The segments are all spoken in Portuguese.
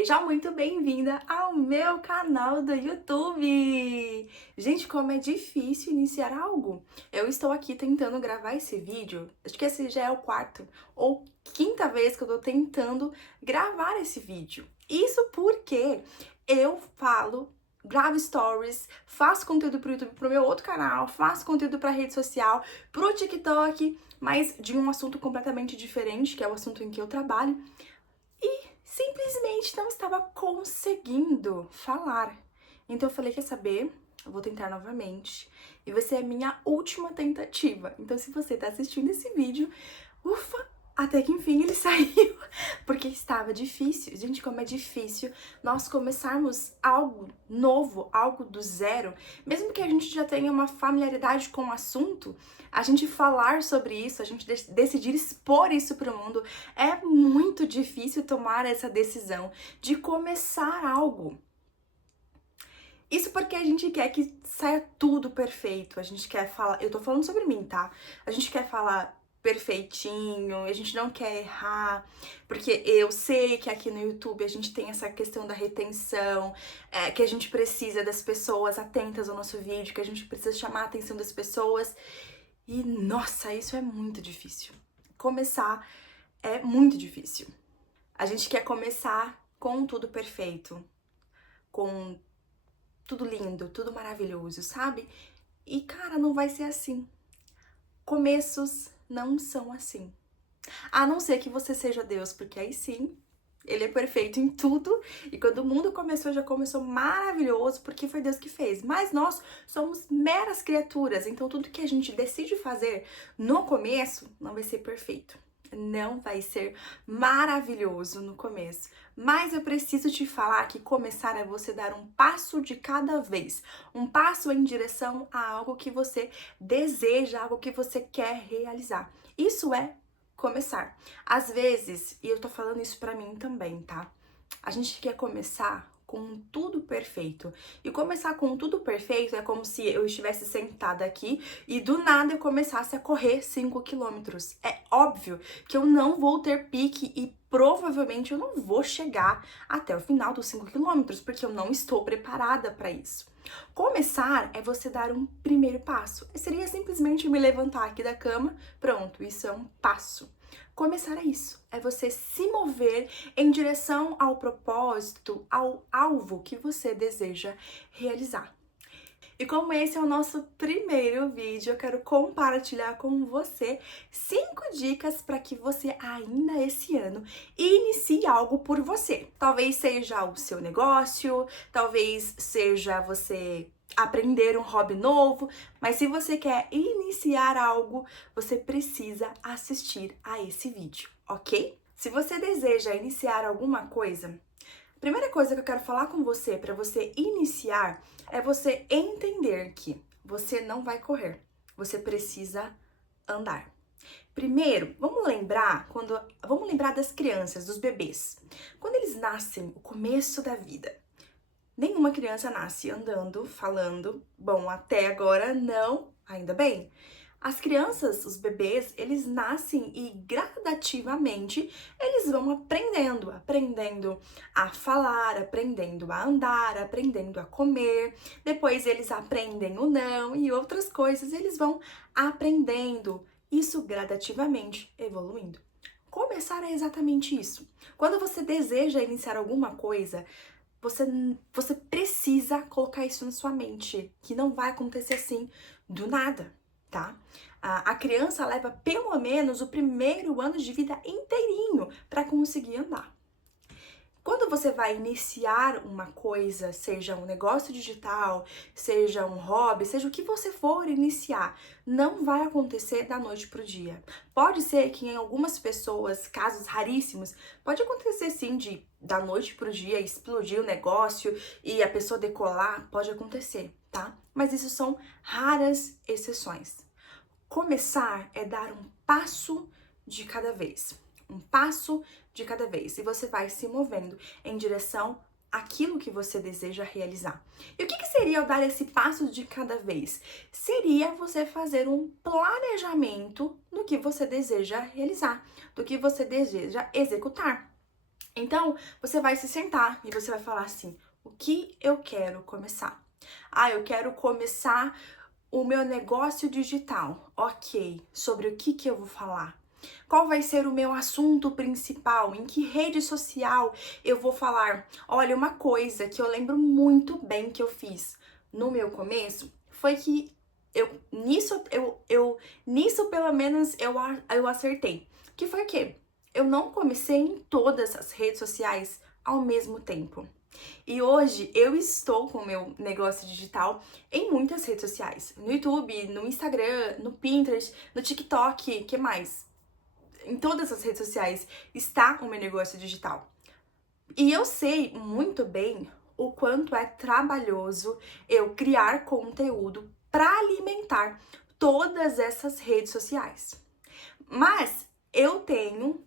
Seja muito bem-vinda ao meu canal do YouTube! Gente, como é difícil iniciar algo. Eu estou aqui tentando gravar esse vídeo, acho que esse já é o quarto ou quinta vez que eu tô tentando gravar esse vídeo. Isso porque eu gravo stories, faço conteúdo pro YouTube, pro meu outro canal, faço conteúdo pra rede social, pro TikTok, mas de um assunto completamente diferente, que é o assunto em que eu trabalho. Simplesmente não estava conseguindo falar. Então eu falei, quer saber? Eu vou tentar novamente. E vai ser a minha última tentativa. Então se você tá assistindo esse vídeo, ufa, até que enfim ele saiu. Porque estava difícil. Gente, como é difícil nós começarmos algo novo, algo do zero. Mesmo que a gente já tenha uma familiaridade com o assunto, a gente falar sobre isso, a gente decidir expor isso para o mundo, é muito difícil tomar essa decisão de começar algo. Isso porque a gente quer que saia tudo perfeito, a gente quer falar, eu tô falando sobre mim, tá? A gente quer falar perfeitinho, a gente não quer errar, porque eu sei que aqui no YouTube a gente tem essa questão da retenção, que a gente precisa das pessoas atentas ao nosso vídeo, que a gente precisa chamar a atenção das pessoas. E nossa, isso é muito difícil. Começar é muito difícil. A gente quer começar com tudo perfeito, com tudo lindo, tudo maravilhoso, sabe? E cara, não vai ser assim. Começos não são assim. A não ser que você seja Deus, porque aí sim, ele é perfeito em tudo. E quando o mundo começou, já começou maravilhoso, porque foi Deus que fez. Mas nós somos meras criaturas, então tudo que a gente decide fazer no começo não vai ser perfeito. Não vai ser maravilhoso no começo. Mas eu preciso te falar que começar é você dar um passo de cada vez. Um passo em direção a algo que você deseja, algo que você quer realizar. Isso é começar. Às vezes, e eu tô falando isso pra mim também, tá? A gente quer começar com tudo perfeito. E começar com tudo perfeito é como se eu estivesse sentada aqui e do nada eu começasse a correr 5 quilômetros. É óbvio que eu não vou ter pique e provavelmente eu não vou chegar até o final dos 5 quilômetros, porque eu não estou preparada para isso. Começar é você dar um primeiro passo. Seria simplesmente me levantar aqui da cama, pronto, isso é um passo. Começar é isso, é você se mover em direção ao propósito, ao alvo que você deseja realizar. E como esse é o nosso primeiro vídeo, eu quero compartilhar com você 5 dicas para que você ainda esse ano inicie algo por você. Talvez seja o seu negócio, talvez seja você aprender um hobby novo, mas se você quer iniciar algo, você precisa assistir a esse vídeo, ok? Se você deseja iniciar alguma coisa, a primeira coisa que eu quero falar com você para você iniciar é você entender que você não vai correr, você precisa andar. Primeiro, vamos lembrar das crianças, dos bebês. Quando eles nascem, o começo da vida, nenhuma criança nasce andando, falando, bom, até agora não, ainda bem. As crianças, os bebês, eles nascem e gradativamente eles vão aprendendo a falar, aprendendo a andar, aprendendo a comer. Depois eles aprendem o não e outras coisas, eles vão aprendendo. Isso gradativamente evoluindo. Começar é exatamente isso. Quando você deseja iniciar alguma coisa, você precisa colocar isso na sua mente, que não vai acontecer assim do nada, tá? A criança leva pelo menos o primeiro ano de vida inteirinho para conseguir andar. Quando você vai iniciar uma coisa, seja um negócio digital, seja um hobby, seja o que você for iniciar, não vai acontecer da noite pro dia. Pode ser que em algumas pessoas, casos raríssimos, pode acontecer sim de da noite pro dia explodir o negócio e a pessoa decolar, pode acontecer, tá? Mas isso são raras exceções. Começar é dar um passo de cada vez. Um passo de cada vez. E você vai se movendo em direção àquilo que você deseja realizar. E o que seria eu dar esse passo de cada vez? Seria você fazer um planejamento do que você deseja realizar, do que você deseja executar. Então, você vai se sentar e você vai falar assim: o que eu quero começar? Ah, eu quero começar o meu negócio digital. Ok, sobre o que eu vou falar? Qual vai ser o meu assunto principal? Em que rede social eu vou falar? Olha, uma coisa que eu lembro muito bem que eu fiz no meu começo foi que nisso pelo menos eu acertei. Que foi o quê? Eu não comecei em todas as redes sociais ao mesmo tempo. E hoje eu estou com o meu negócio digital em muitas redes sociais. No YouTube, no Instagram, no Pinterest, no TikTok, que mais? Em todas as redes sociais está o meu negócio digital. E eu sei muito bem o quanto é trabalhoso eu criar conteúdo para alimentar todas essas redes sociais. Mas eu tenho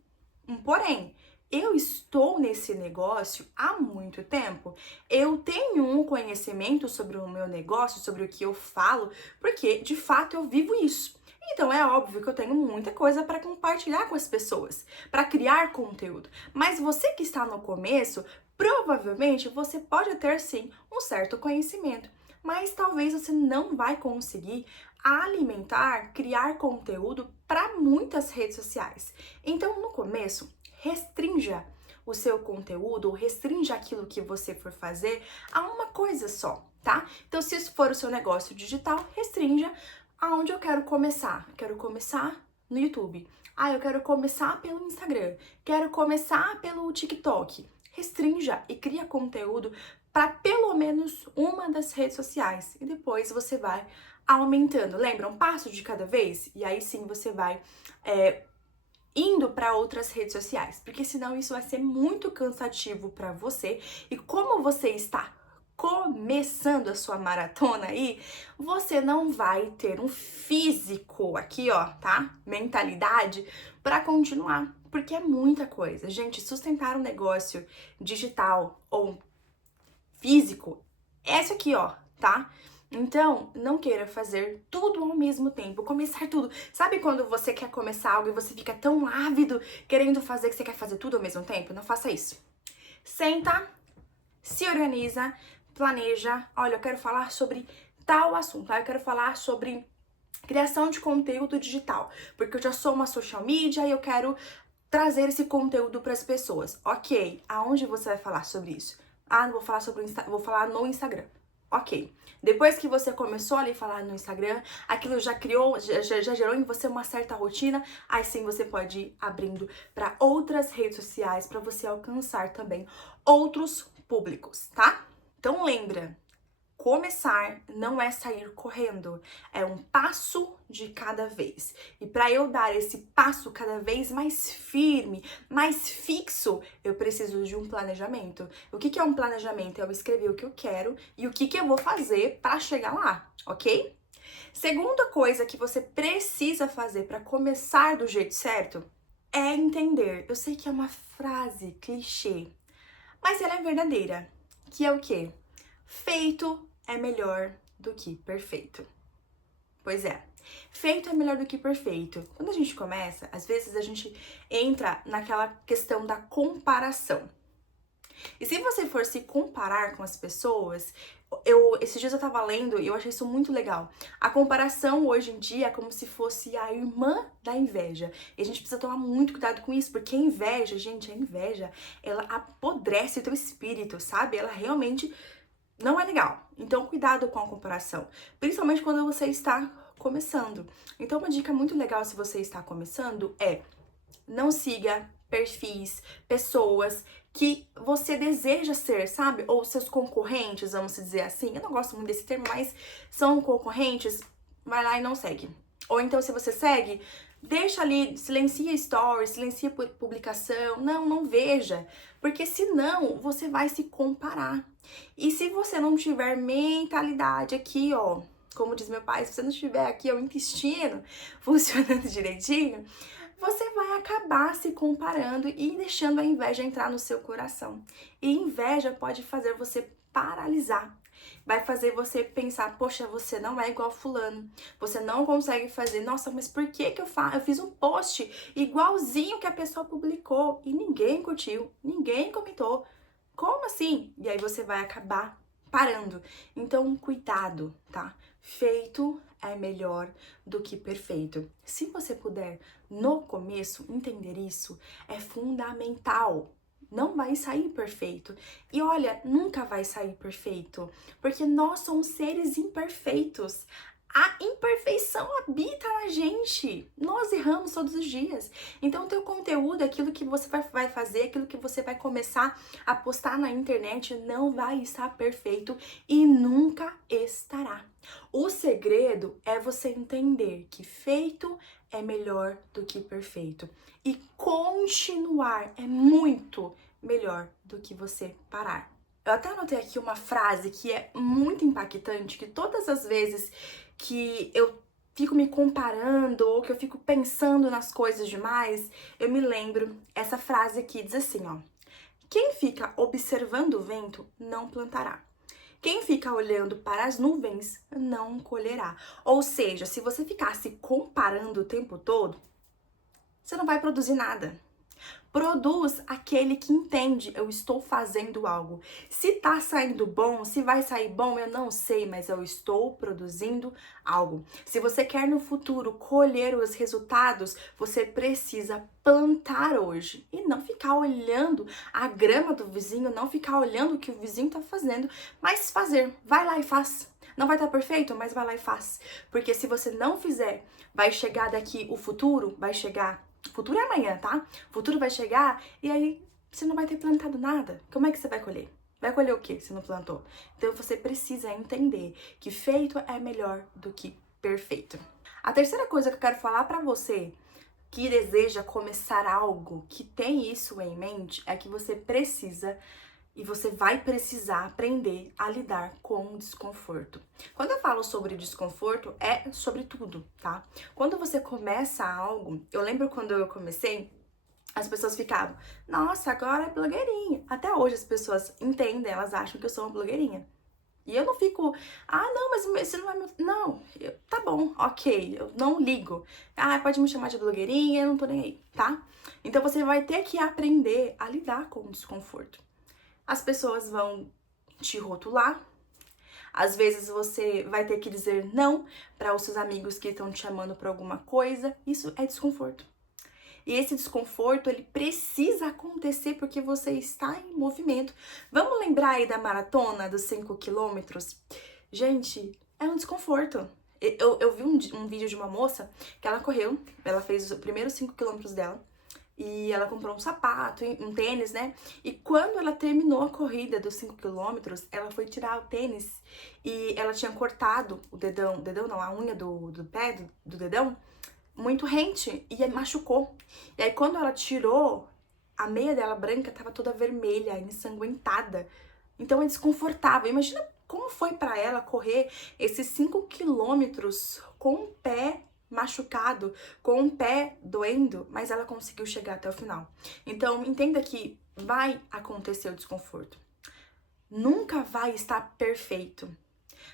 um porém. Eu estou nesse negócio há muito tempo. Eu tenho um conhecimento sobre o meu negócio, sobre o que eu falo, porque de fato eu vivo isso. Então é óbvio que eu tenho muita coisa para compartilhar com as pessoas, para criar conteúdo. Mas você que está no começo, provavelmente você pode ter sim um certo conhecimento, mas talvez você não vai conseguir alimentar, criar conteúdo para muitas redes sociais. Então, no começo, restrinja o seu conteúdo, ou restrinja aquilo que você for fazer a uma coisa só, tá? Então, se isso for o seu negócio digital, restrinja aonde eu quero começar. Eu quero começar no YouTube. Ah, eu quero começar pelo Instagram. Quero começar pelo TikTok. Restrinja e cria conteúdo para pelo menos uma das redes sociais. E depois você vai aumentando. Lembra? Um passo de cada vez? E aí sim você vai indo para outras redes sociais, porque senão isso vai ser muito cansativo para você. E como você está começando a sua maratona aí, você não vai ter um físico aqui, ó, tá? Mentalidade para continuar, porque é muita coisa. Gente, sustentar um negócio digital ou físico, é isso aqui, ó, tá? Então, não queira fazer tudo ao mesmo tempo, começar tudo. Sabe quando você quer começar algo e você fica tão ávido querendo fazer que você quer fazer tudo ao mesmo tempo? Não faça isso. Senta, se organiza, planeja. Olha, eu quero falar sobre tal assunto, tá? Eu quero falar sobre criação de conteúdo digital, porque eu já sou uma social media e eu quero trazer esse conteúdo para as pessoas. Ok, aonde você vai falar sobre isso? Ah, não vou falar sobre vou falar no Instagram. Ok. Depois que você começou ali a falar no Instagram, aquilo já criou, já gerou em você uma certa rotina, aí sim você pode ir abrindo para outras redes sociais para você alcançar também outros públicos, tá? Então lembra, começar não é sair correndo, é um passo de cada vez. E para eu dar esse passo cada vez mais firme, mais fixo, eu preciso de um planejamento. O que é um planejamento? É eu escrever o que eu quero e o que eu vou fazer para chegar lá, ok? Segunda coisa que você precisa fazer para começar do jeito certo é entender. Eu sei que é uma frase clichê, mas ela é verdadeira. Que é o quê? Feito é melhor do que perfeito. Pois é, feito é melhor do que perfeito. Quando a gente começa, às vezes a gente entra naquela questão da comparação. E se você for se comparar com as pessoas, esses dias eu tava lendo e eu achei isso muito legal. A comparação hoje em dia é como se fosse a irmã da inveja. E a gente precisa tomar muito cuidado com isso, porque a inveja, gente, a inveja, ela apodrece o teu espírito, sabe? Ela realmente não é legal. Então, cuidado com a comparação, principalmente quando você está começando. Então, uma dica muito legal se você está começando é: não siga perfis, pessoas que você deseja ser, sabe? Ou seus concorrentes, vamos dizer assim. Eu não gosto muito desse termo, mas são concorrentes, vai lá e não segue. Ou então, se você segue, deixa ali, silencia stories, silencia publicação. Não veja, porque senão você vai se comparar. E se você não tiver mentalidade aqui, ó, como diz meu pai, se você não tiver aqui o intestino funcionando direitinho, você vai acabar se comparando e deixando a inveja entrar no seu coração. E inveja pode fazer você paralisar. Vai fazer você pensar, poxa, você não é igual fulano. Você não consegue fazer. Nossa, mas por que que eu fiz um post igualzinho que a pessoa publicou e ninguém curtiu, ninguém comentou? Como assim? E aí você vai acabar parando. Então, cuidado, tá? Feito é melhor do que perfeito. Se você puder, no começo, entender isso, é fundamental. Não vai sair perfeito. E olha, nunca vai sair perfeito, porque nós somos seres imperfeitos. A imperfeição habita na gente. Nós erramos todos os dias. Então, o teu conteúdo, aquilo que você vai fazer, aquilo que você vai começar a postar na internet, não vai estar perfeito e nunca estará. O segredo é você entender que feito é melhor do que perfeito. E continuar é muito melhor do que você parar. Eu até anotei aqui uma frase que é muito impactante, que todas as vezes que eu fico me comparando ou que eu fico pensando nas coisas demais, eu me lembro essa frase aqui, diz assim, ó: quem fica observando o vento não plantará. Quem fica olhando para as nuvens não colherá. Ou seja, se você ficar se comparando o tempo todo, você não vai produzir nada. Produz aquele que entende, eu estou fazendo algo. Se tá saindo bom, se vai sair bom, eu não sei, mas eu estou produzindo algo. Se você quer no futuro colher os resultados, você precisa plantar hoje e não ficar olhando a grama do vizinho, não ficar olhando o que o vizinho tá fazendo, mas fazer. Vai lá e faz. Não vai estar perfeito, mas vai lá e faz. Porque se você não fizer, vai chegar daqui o futuro, vai chegar. O futuro é amanhã, tá? O futuro vai chegar e aí você não vai ter plantado nada. Como é que você vai colher? Vai colher o quê se não plantou? Então você precisa entender que feito é melhor do que perfeito. A terceira coisa que eu quero falar pra você que deseja começar algo, que tem isso em mente, é que você precisa e você vai precisar aprender a lidar com o desconforto. Quando eu falo sobre desconforto, é sobre tudo, tá? Quando você começa algo, eu lembro quando eu comecei, as pessoas ficavam, nossa, agora é blogueirinha. Até hoje as pessoas entendem, elas acham que eu sou uma blogueirinha. E eu não fico, não, mas você não é meu. Não, tá bom, ok, eu não ligo. Pode me chamar de blogueirinha, eu não tô nem aí, tá? Então você vai ter que aprender a lidar com o desconforto. As pessoas vão te rotular. Às vezes você vai ter que dizer não para os seus amigos que estão te chamando para alguma coisa. Isso é desconforto. E esse desconforto, ele precisa acontecer porque você está em movimento. Vamos lembrar aí da maratona dos 5 quilômetros? Gente, é um desconforto. Eu vi um vídeo de uma moça que ela correu, ela fez os primeiros 5 quilômetros dela. E ela comprou um sapato, um tênis, né? E quando ela terminou a corrida dos 5 quilômetros, ela foi tirar o tênis e ela tinha cortado o dedão não, a unha do pé, do dedão, muito rente e machucou. E aí quando ela tirou, a meia dela branca tava toda vermelha, ensanguentada. Então é desconfortável. Imagina como foi pra ela correr esses 5 quilômetros com o pé machucado, com o pé doendo, mas ela conseguiu chegar até o final. Então, entenda que vai acontecer o desconforto. Nunca vai estar perfeito.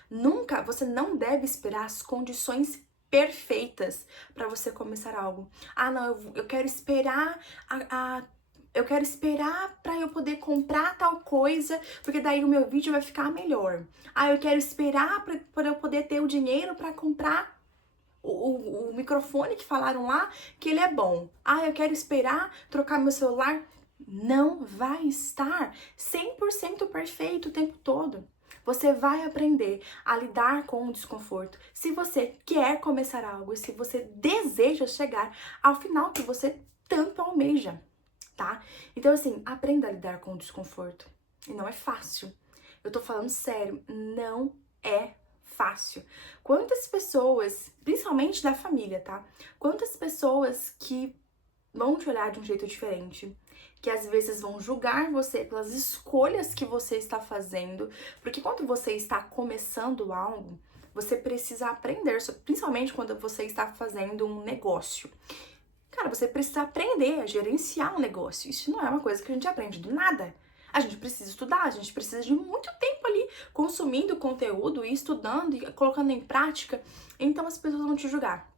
Nunca, você não deve esperar as condições perfeitas para você começar algo. Não, eu quero esperar eu quero esperar para eu poder comprar tal coisa, porque daí o meu vídeo vai ficar melhor. Eu quero esperar para eu poder ter o dinheiro para comprar o microfone que falaram lá, que ele é bom. Eu quero esperar trocar meu celular. Não vai estar 100% perfeito o tempo todo. Você vai aprender a lidar com o desconforto. Se você quer começar algo, se você deseja chegar ao final que você tanto almeja, tá? Então, assim, aprenda a lidar com o desconforto. E não é fácil. Eu tô falando sério, não é fácil. Quantas pessoas, principalmente da família, tá? Quantas pessoas que vão te olhar de um jeito diferente, que às vezes vão julgar você pelas escolhas que você está fazendo, porque quando você está começando algo, você precisa aprender, principalmente quando você está fazendo um negócio. Cara, você precisa aprender a gerenciar um negócio. Isso não é uma coisa que a gente aprende do nada. A gente precisa estudar, a gente precisa de muito tempo ali consumindo conteúdo e estudando e colocando em prática. Então as pessoas vão te julgar.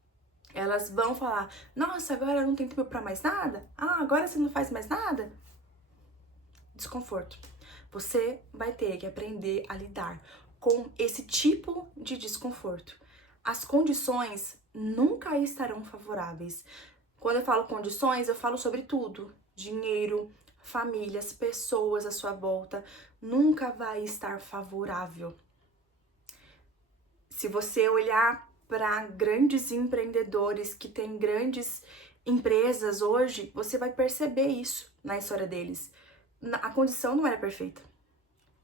Elas vão falar: nossa, agora não tem tempo pra mais nada? Ah, agora você não faz mais nada? Desconforto. Você vai ter que aprender a lidar com esse tipo de desconforto. As condições nunca estarão favoráveis. Quando eu falo condições, eu falo sobre tudo: dinheiro, famílias, pessoas à sua volta. Nunca vai estar favorável. Se você olhar para grandes empreendedores que têm grandes empresas hoje, você vai perceber isso na história deles. A condição não era perfeita.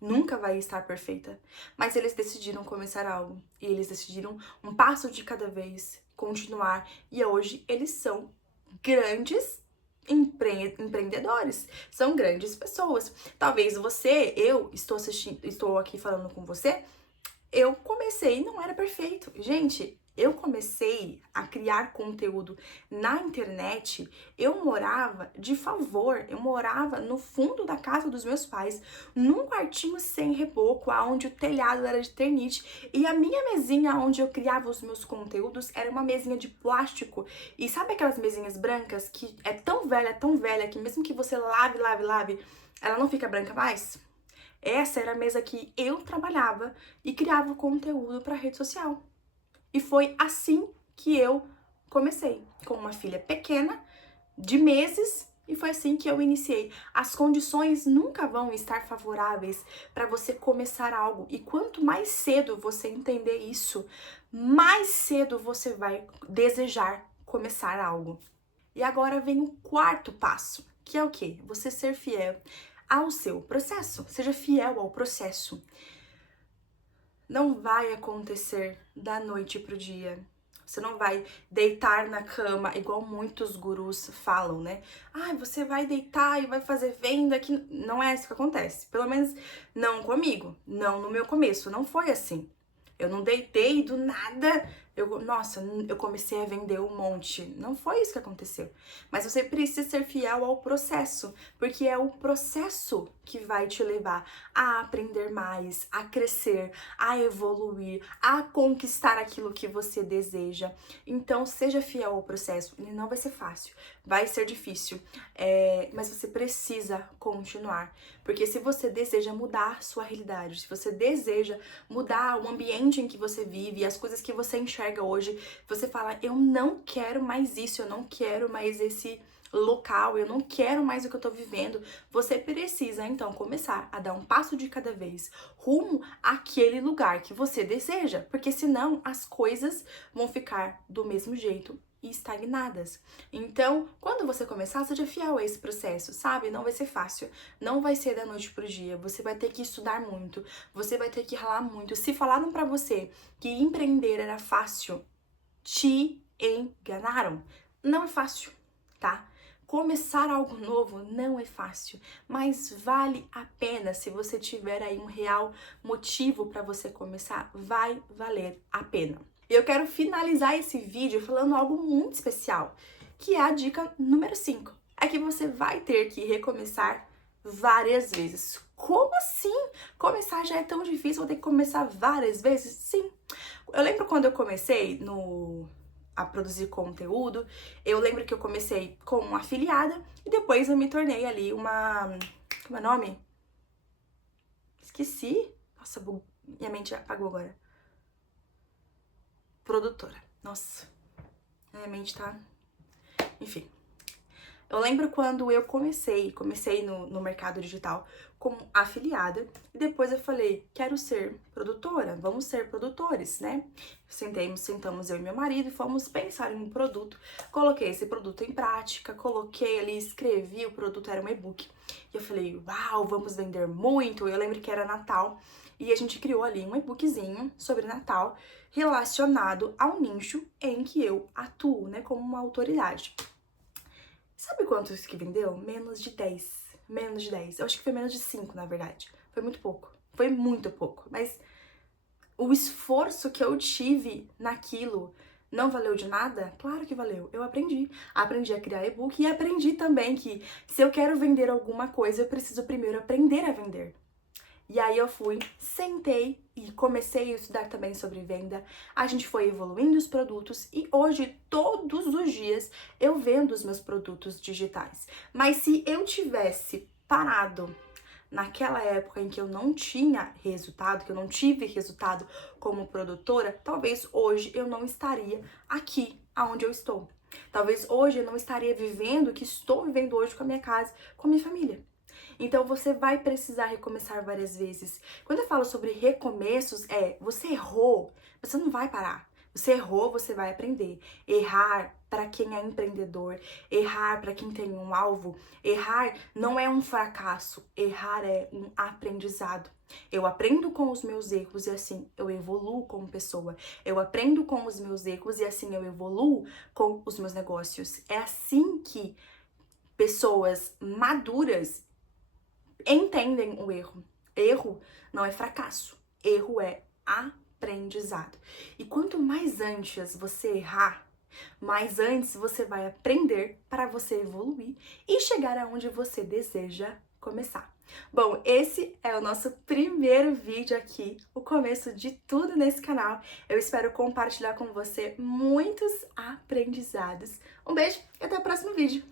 Nunca vai estar perfeita. Mas eles decidiram começar algo. E eles decidiram um passo de cada vez, continuar. E hoje eles são grandes empreendedores. São grandes pessoas. Talvez você, eu estou aqui falando com você. Eu comecei e não era perfeito. Gente, eu comecei a criar conteúdo na internet, eu morava de favor, eu morava no fundo da casa dos meus pais, num quartinho sem reboco, onde o telhado era de ternite, e a minha mesinha onde eu criava os meus conteúdos era uma mesinha de plástico. E sabe aquelas mesinhas brancas que é tão velha, que mesmo que você lave, ela não fica branca mais? Essa era a mesa que eu trabalhava e criava conteúdo para rede social. E foi assim que eu comecei, com uma filha pequena, de meses, e foi assim que eu iniciei. As condições nunca vão estar favoráveis para você começar algo. E quanto mais cedo você entender isso, mais cedo você vai desejar começar algo. E agora vem o quarto passo, que é o quê? Você ser fiel ao seu processo. Seja fiel ao processo. Não vai acontecer da noite pro dia. Você não vai deitar na cama, igual muitos gurus falam, né? Ah, você vai deitar e vai fazer venda, que não é isso que acontece. Pelo menos não comigo, não no meu começo, não foi assim. Eu não deitei do nada, eu comecei a vender um monte. Não foi isso que aconteceu. Mas você precisa ser fiel ao processo, porque é o processo que vai te levar a aprender mais, a crescer, a evoluir, a conquistar aquilo que você deseja. Então, seja fiel ao processo. Ele não vai ser fácil, vai ser difícil, mas você precisa continuar. Porque se você deseja mudar sua realidade, se você deseja mudar o ambiente em que você vive, as coisas que você enxerga hoje, você fala: eu não quero mais isso, eu não quero mais esse local, eu não quero mais o que eu tô vivendo. Você precisa então começar a dar um passo de cada vez rumo àquele lugar que você deseja, porque senão as coisas vão ficar do mesmo jeito e estagnadas. Então, quando você começar, seja fiel a esse processo, sabe? Não vai ser fácil, não vai ser da noite pro dia. Você vai ter que estudar muito, você vai ter que ralar muito. Se falaram pra você que empreender era fácil, te enganaram. Não é fácil, tá? Começar algo novo não é fácil, mas vale a pena. Se você tiver aí um real motivo para você começar, vai valer a pena. E eu quero finalizar esse vídeo falando algo muito especial, que é a dica número 5. É que você vai ter que recomeçar várias vezes. Como assim? Começar já é tão difícil, vou ter que começar várias vezes? Sim. Eu lembro quando eu comecei a produzir conteúdo, eu lembro que eu comecei como uma afiliada e depois eu me tornei ali uma... Como é o nome? Esqueci. Nossa, minha mente apagou agora. Produtora. Nossa, minha mente tá... Enfim. Eu lembro quando eu comecei no mercado digital como afiliada e depois eu falei: quero ser produtora, vamos ser produtores, né? Sentamos eu e meu marido e fomos pensar em um produto. Coloquei esse produto em prática, coloquei ali, escrevi, o produto era um e-book. E eu falei: uau, vamos vender muito. Eu lembro que era Natal e a gente criou ali um e-bookzinho sobre Natal relacionado ao nicho em que eu atuo, né, como uma autoridade. Sabe quantos que vendeu? Menos de 10. Menos de 10. Eu acho que foi menos de 5, na verdade. Foi muito pouco. Foi muito pouco. Mas o esforço que eu tive naquilo Não valeu de nada? Claro que valeu. Eu aprendi. Aprendi a criar e-book e aprendi também que se eu quero vender alguma coisa, eu preciso primeiro aprender a vender. E aí eu fui, sentei e comecei a estudar também sobre venda. A gente foi evoluindo os produtos e hoje, todos os dias, eu vendo os meus produtos digitais. Mas se eu tivesse parado naquela época em que eu não tinha resultado, que eu não tive resultado como produtora, talvez hoje eu não estaria aqui aonde eu estou. Talvez hoje eu não estaria vivendo o que estou vivendo hoje com a minha casa, com a minha família. Então você vai precisar recomeçar várias vezes. Quando eu falo sobre recomeços, você errou, você não vai parar. Você errou, você vai aprender. Errar para quem é empreendedor, errar para quem tem um alvo, errar não é um fracasso, errar é um aprendizado. Eu aprendo com os meus erros e assim eu evoluo como pessoa. Eu aprendo com os meus erros e assim eu evoluo com os meus negócios. É assim que pessoas maduras entendem o erro. Erro não é fracasso, erro é aprendizado. E quanto mais antes você errar, mais antes você vai aprender para você evoluir e chegar aonde você deseja começar. Bom, esse é o nosso primeiro vídeo aqui, o começo de tudo nesse canal. Eu espero compartilhar com você muitos aprendizados. Um beijo e até o próximo vídeo.